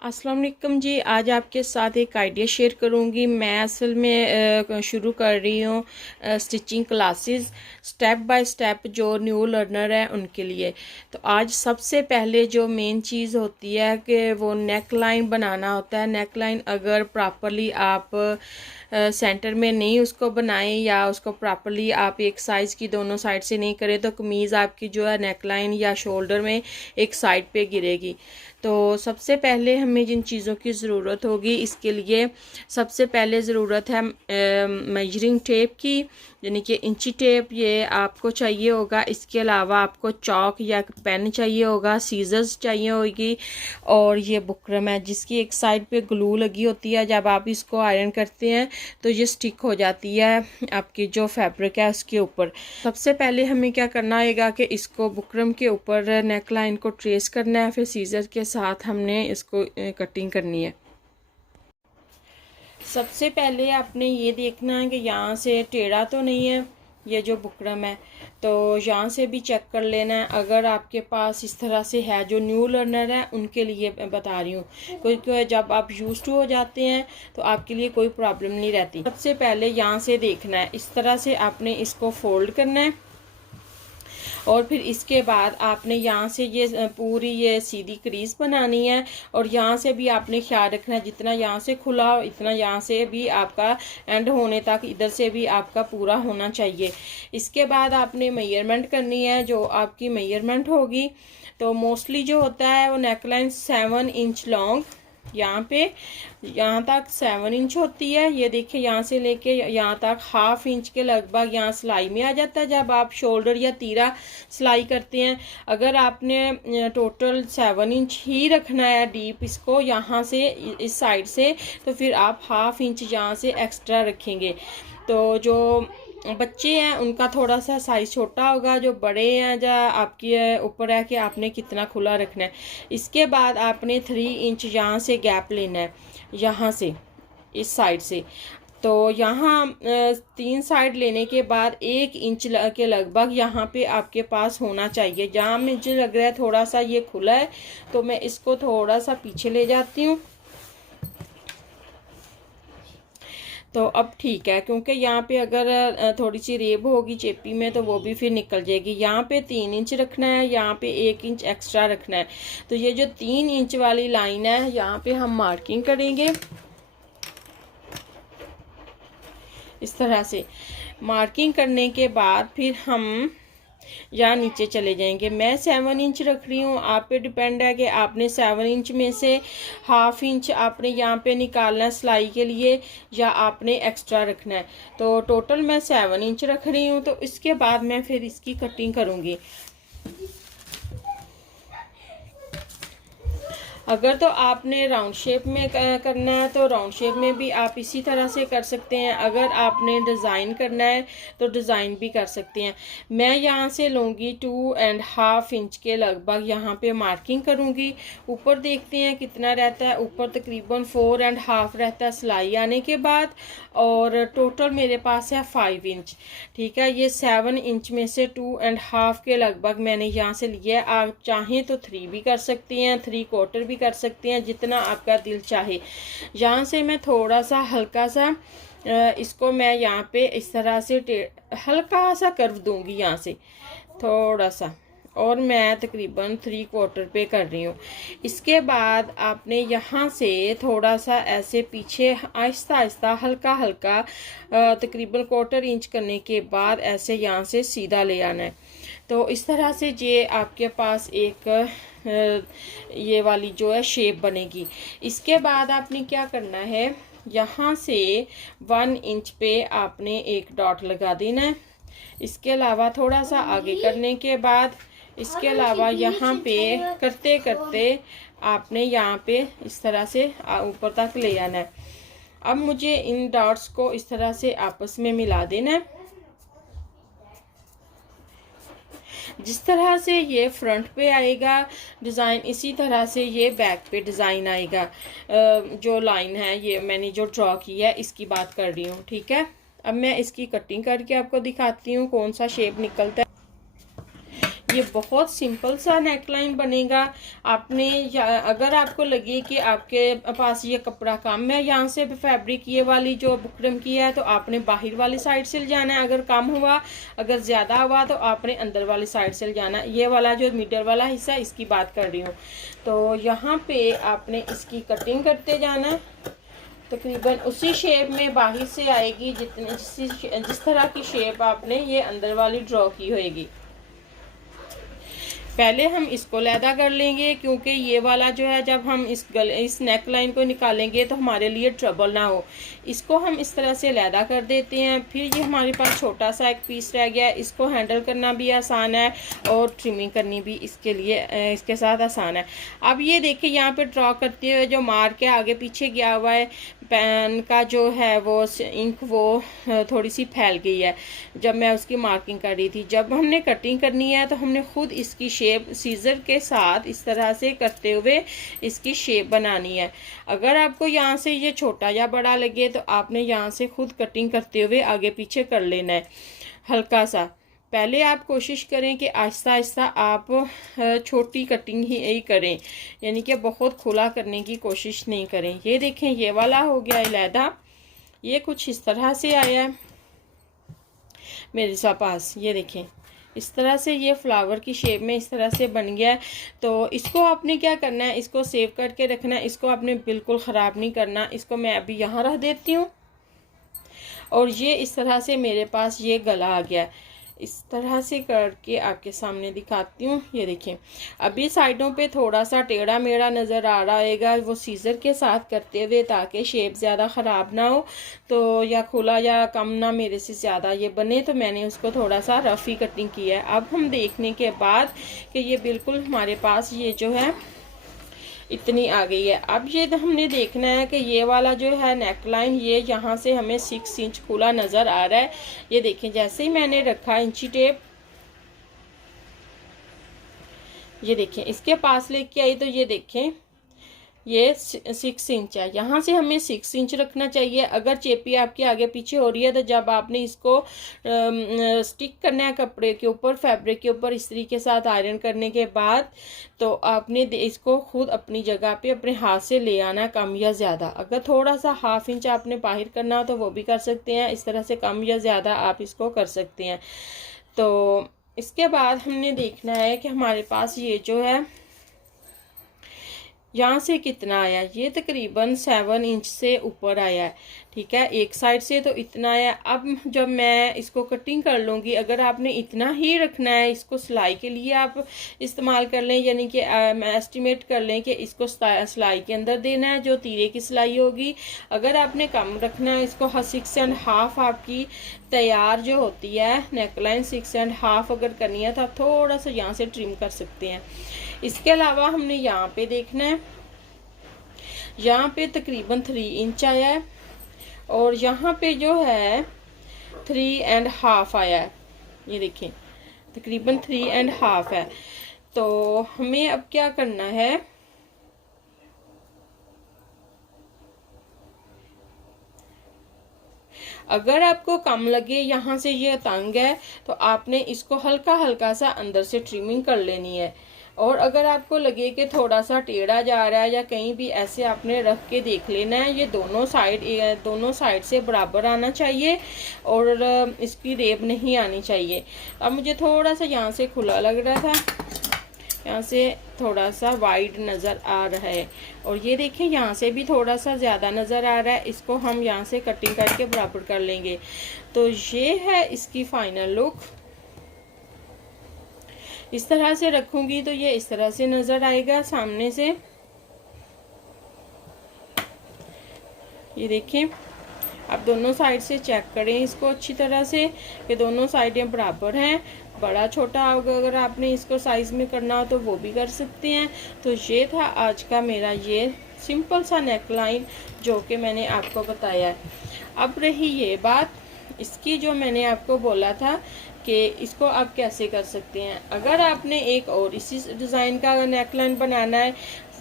अस्सलाम वालेकुम जी। आज आपके साथ एक आइडिया शेयर करूंगी। मैं असल में शुरू कर रही हूँ stitching classes step by step जो न्यू लर्नर है उनके लिए। तो आज सबसे पहले जो मेन चीज़ होती है कि वो नेक लाइन बनाना होता है। नेक लाइन अगर प्रॉपरली आप सेंटर में नहीं उसको बनाएं या उसको प्रॉपरली आप एक साइज़ की दोनों साइड से नहीं करें तो कमीज़ आपकी जो है नेक लाइन या शोल्डर में एक साइड पे गिरेगी। तो सबसे पहले हमें जिन चीज़ों की ज़रूरत होगी इसके लिए सबसे पहले ज़रूरत है मेजरिंग टेप की, यानी कि इंची टेप ये आपको चाहिए होगा। इसके अलावा आपको चॉक या पेन चाहिए होगा, सीजर्स चाहिए होगी और ये बुकरम है जिसकी एक साइड पे ग्लू लगी होती है। जब आप इसको आयरन करते हैं तो ये स्टिक हो जाती है आपकी जो फैब्रिक है उसके ऊपर। सबसे पहले हमें क्या करना होगा कि इसको बुकरम के ऊपर नेक लाइन को ट्रेस करना है, फिर सीजर के साथ हमने इसको कटिंग करनी है। सबसे पहले आपने ये देखना है कि यहाँ से टेढ़ा तो नहीं है ये जो बुकरम है, तो यहाँ से भी चेक कर लेना है। अगर आपके पास इस तरह से है, जो न्यू लर्नर है उनके लिए मैं बता रही हूँ, क्योंकि जब आप यूज टू हो जाते हैं तो आपके लिए कोई प्रॉब्लम नहीं रहती। सबसे पहले यहाँ से देखना है, इस तरह से आपने इसको फोल्ड करना है और फिर इसके बाद आपने यहाँ से ये पूरी ये सीधी क्रीज बनानी है और यहाँ से भी आपने ख्याल रखना है जितना यहाँ से खुला हो इतना यहाँ से भी आपका एंड होने तक इधर से भी आपका पूरा होना चाहिए। इसके बाद आपने मेजरमेंट करनी है। जो आपकी मेजरमेंट होगी तो मोस्टली जो होता है वो नेकलाइन 7 इंच लॉन्ग, यहाँ पे यहाँ तक 7 इंच होती है। ये देखिए यहाँ से लेके यहाँ तक हाफ इंच के लगभग यहाँ सिलाई में आ जाता है जब आप शोल्डर या तीरा सिलाई करते हैं। अगर आपने टोटल 7 इंच ही रखना है डीप इसको यहाँ से इस साइड से, तो फिर आप हाफ इंच यहाँ से एक्स्ट्रा रखेंगे। तो जो बच्चे हैं उनका थोड़ा सा साइज छोटा होगा, जो बड़े हैं जा आपके ऊपर है कि आपने कितना खुला रखना है। इसके बाद आपने 3 इंच यहाँ से गैप लेना है, यहाँ से इस साइड से। तो यहाँ 3 साइड लेने के बाद 1 इंच के लगभग यहाँ पे आपके पास होना चाहिए। जहाँ मुझे लग रहा है थोड़ा सा ये खुला है तो मैं इसको थोड़ा सा पीछे ले जाती हूँ। तो अब ठीक है, क्योंकि यहाँ पे अगर थोड़ी सी रेब होगी चेपी में तो वो भी फिर निकल जाएगी। यहाँ पे 3 इंच रखना है, यहाँ पे 1 इंच एक्स्ट्रा रखना है। तो ये जो 3 इंच वाली लाइन है यहाँ पे हम मार्किंग करेंगे। इस तरह से मार्किंग करने के बाद फिर हम यहाँ नीचे चले जाएंगे। मैं 7 इंच रख रही हूँ, आप पे डिपेंड है कि आपने 7 इंच में से हाफ इंच आपने यहाँ पे निकालना है सिलाई के लिए या आपने एक्स्ट्रा रखना है। तो टोटल मैं 7 इंच रख रही हूँ। तो इसके बाद मैं फिर इसकी कटिंग करूँगी। अगर तो आपने राउंड शेप में करना है तो राउंड शेप में भी आप इसी तरह से कर सकते हैं। अगर आपने डिज़ाइन करना है तो डिज़ाइन भी कर सकते हैं। मैं यहाँ से लूँगी 2.5 इंच के लगभग यहाँ पे मार्किंग करूँगी। ऊपर देखते हैं कितना रहता है। ऊपर तकरीबन 4.5 रहता है सिलाई आने के बाद, और टोटल मेरे पास है 5 इंच। ठीक है, ये 7 इंच में से 2.5 के लगभग मैंने यहाँ से लिया है। आप चाहें तो 3 भी कर सकती हैं, 3/4 भी कर सकते हैं, जितना आपका दिल चाहे। यहाँ से मैं थोड़ा सा हल्का सा इसको मैं यहाँ पे इस तरह से हल्का सा कर्व दूंगी यहाँ से थोड़ा सा, और मैं तकरीबन 3/4 पे कर रही हूँ। इसके बाद आपने यहाँ से थोड़ा सा ऐसे पीछे आहिस्ता आहिस्ता हल्का हल्का तकरीबन 1/4 इंच करने के बाद ऐसे यहाँ से सीधा ले आना है। तो इस तरह से ये आपके पास एक ये वाली जो है शेप बनेगी। इसके बाद आपने क्या करना है, यहाँ से 1 इंच पे आपने एक डॉट लगा देना है। इसके अलावा थोड़ा सा आगे करने के बाद इसके अलावा यहाँ पे करते करते आपने यहाँ पे इस तरह से ऊपर तक ले आना है। अब मुझे इन डॉट्स को इस तरह से आपस में मिला देना है। जिस तरह से ये फ्रंट पे आएगा डिज़ाइन, इसी तरह से ये बैक पे डिज़ाइन आएगा। जो लाइन है ये मैंने जो ड्रॉ की है इसकी बात कर रही हूँ। ठीक है, अब मैं इसकी कटिंग करके आपको दिखाती हूँ कौन सा शेप निकलता है। ये बहुत सिंपल सा नेकलाइन बनेगा। आपने अगर आपको लगे कि आपके पास ये कपड़ा कम है, यहाँ से फैब्रिक ये वाली जो बुकरम की है, तो आपने बाहर वाली साइड से ले जाना है। अगर कम हुआ, अगर ज़्यादा हुआ तो आपने अंदर वाली साइड से ले जाना है। ये वाला जो मिडल वाला हिस्सा, इसकी बात कर रही हूँ। तो यहाँ पे आपने इसकी कटिंग करते जाना है। तकरीबन उसी शेप में बाहर से आएगी, जिस तरह की शेप आपने ये अंदर वाली ड्रॉ की होएगी। पहले हम इसको लैदा कर लेंगे, क्योंकि ये वाला जो है जब हम इस नेक लाइन को निकालेंगे तो हमारे लिए ट्रबल ना हो। इसको हम इस तरह से लैदा कर देते हैं। फिर ये हमारे पास छोटा सा एक पीस रह गया, इसको हैंडल करना भी आसान है और ट्रिमिंग करनी भी इसके लिए इसके साथ आसान है। अब ये देखिए, यहाँ पे ड्रॉ करते हुए जो मार्क है आगे पीछे गया हुआ है, पेन का जो है वो इंक वो थोड़ी सी फैल गई है जब मैं उसकी मार्किंग कर रही थी। जब हमने कटिंग करनी है तो हमने खुद इसकी शेप सीजर के साथ इस तरह से करते हुए इसकी शेप बनानी है। अगर आपको यहाँ से ये छोटा या बड़ा लगे तो आपने यहाँ से खुद कटिंग करते हुए आगे पीछे कर लेना है हल्का सा। पहले आप कोशिश करें कि आहिस्ता आहिस्ता आप छोटी कटिंग ही करें, यानी कि बहुत खुला करने की कोशिश नहीं करें। ये देखें, ये वाला हो गया अलहदा, ये कुछ इस तरह से आया है मेरे पास। ये देखें, इस तरह से ये फ्लावर की शेप में इस तरह से बन गया है। तो इसको आपने क्या करना है, इसको सेव करके रखना है। इसको आपने बिल्कुल ख़राब नहीं करना। इसको मैं अभी यहाँ रख देती हूँ। और ये इस तरह से मेरे पास ये गला आ गया है। इस तरह से करके आपके सामने दिखाती हूँ। ये देखें, अभी साइडों पे थोड़ा सा टेढ़ा मेढ़ा नज़र आ रहा है, वो सीज़र के साथ करते हुए, ताकि शेप ज़्यादा ख़राब ना हो तो या खुला या कम ना मेरे से ज़्यादा ये बने। तो मैंने उसको थोड़ा सा रफ़ी कटिंग की है। अब हम देखने के बाद कि ये बिल्कुल हमारे पास ये जो है इतनी आ गई है। अब ये हमने देखना है कि ये वाला जो है नेक लाइन, ये यहाँ से हमें 6 इंच खुला नज़र आ रहा है। ये देखें, जैसे ही मैंने रखा इंची टेप, ये देखें इसके पास लेके आई तो ये देखें ये 6 इंच है। यहाँ से हमें 6 इंच रखना चाहिए। अगर चेपी आपके आगे पीछे हो रही है तो जब आपने इसको स्टिक करना है कपड़े के ऊपर, फैब्रिक के ऊपर, इस्त्री के साथ आयरन करने के बाद, तो आपने इसको खुद अपनी जगह पे अपने हाथ से ले आना, कम या ज़्यादा। अगर थोड़ा सा 1/2 इंच आपने बाहर करना हो तो वो भी कर सकते हैं। इस तरह से कम या ज़्यादा आप इसको कर सकते हैं। तो इसके बाद हमने देखना है कि हमारे पास ये जो है यहाँ से कितना आया। ये तकरीबन 7 इंच से ऊपर आया है, ठीक है। एक साइड से तो इतना आया। अब जब मैं इसको कटिंग कर लूँगी, अगर आपने इतना ही रखना है, इसको सिलाई के लिए आप इस्तेमाल कर लें, यानी कि एस्टिमेट कर लें कि इसको सिलाई के अंदर देना है जो तीरे की सिलाई होगी। अगर आपने कम रखना है, इसको 6.5 आपकी तैयार जो होती है नेकलाइन 6.5 अगर करनी है तो आप थोड़ा सा यहाँ से ट्रिम कर सकते हैं। इसके अलावा हमने यहाँ पे देखना है, यहाँ पे तकरीबन 3 इंच आया है और यहाँ पे जो है 3.5 आया है। ये देखें, तकरीबन 3.5 है। तो हमें अब क्या करना है, अगर आपको कम लगे, यहाँ से ये तंग है, तो आपने इसको हल्का हल्का सा अंदर से ट्रिमिंग कर लेनी है। और अगर आपको लगे कि थोड़ा सा टेढ़ा जा रहा है या कहीं भी, ऐसे आपने रख के देख लेना है। ये दोनों साइड से बराबर आना चाहिए और इसकी रेब नहीं आनी चाहिए। अब मुझे थोड़ा सा यहाँ से खुला लग रहा था, यहाँ से थोड़ा सा वाइड नज़र आ रहा है। और ये देखें, यहाँ से भी थोड़ा सा ज़्यादा नज़र आ रहा है। इसको हम यहाँ से कटिंग करके बराबर कर लेंगे। तो ये है इसकी फाइनल लुक। इस तरह से रखूँगी तो ये इस तरह से नज़र आएगा सामने से। ये देखें, आप दोनों साइड से चेक करें इसको अच्छी तरह से कि दोनों साइडें बराबर हैं। बड़ा छोटा अगर आपने इसको साइज़ में करना हो तो वो भी कर सकते हैं। तो ये था आज का मेरा ये सिंपल सा नेकलाइन जो कि मैंने आपको बताया है। अब रही ये बात इसकी, जो मैंने आपको बोला था कि इसको आप कैसे कर सकते हैं। अगर आपने एक और इसी डिज़ाइन का नेकलाइन बनाना है,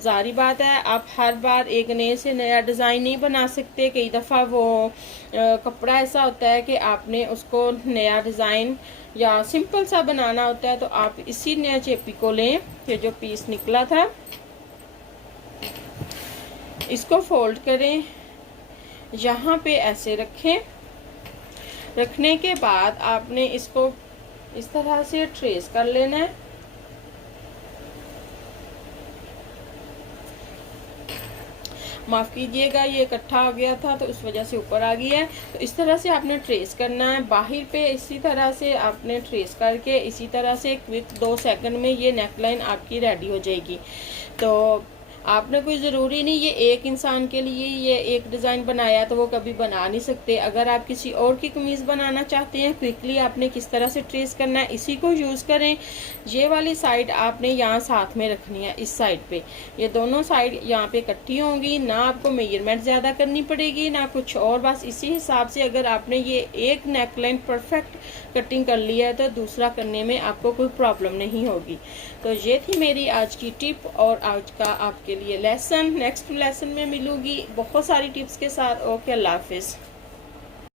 जारी बात है आप हर बार एक नए से नया डिज़ाइन नहीं बना सकते। कई दफ़ा वो कपड़ा ऐसा होता है कि आपने उसको नया डिज़ाइन या सिंपल सा बनाना होता है, तो आप इसी नया चेपी को लें। ये जो पीस निकला था इसको फोल्ड करें, यहाँ पे ऐसे रखें। रखने के बाद आपने इसको इस तरह से ट्रेस कर लेना है। माफ़ कीजिएगा ये इकट्ठा हो गया था तो उस वजह से ऊपर आ गया है। तो इस तरह से आपने ट्रेस करना है बाहर पे, इसी तरह से आपने ट्रेस करके इसी तरह से क्विक 2 सेकंड में ये नेकलाइन आपकी रेडी हो जाएगी। तो आपने कोई ज़रूरी नहीं ये एक इंसान के लिए ये एक डिज़ाइन बनाया तो वो कभी बना नहीं सकते। अगर आप किसी और की कमीज़ बनाना चाहते हैं क्विकली, आपने किस तरह से ट्रेस करना है इसी को यूज़ करें। ये वाली साइड आपने यहाँ साथ में रखनी है, इस साइड पे ये दोनों साइड यहाँ पे इकट्ठी होंगी, ना आपको मेजरमेंट ज़्यादा करनी पड़ेगी ना कुछ और। बस इसी हिसाब से अगर आपने ये एक नेकलाइन परफेक्ट कटिंग कर लिया है तो दूसरा करने में आपको कोई प्रॉब्लम नहीं होगी। तो ये थी मेरी आज की टिप और आज का आपके लिए लेसन। नेक्स्ट लेसन में मिलूंगी बहुत सारी टिप्स के साथ। ओके, अल्लाह हाफिज़।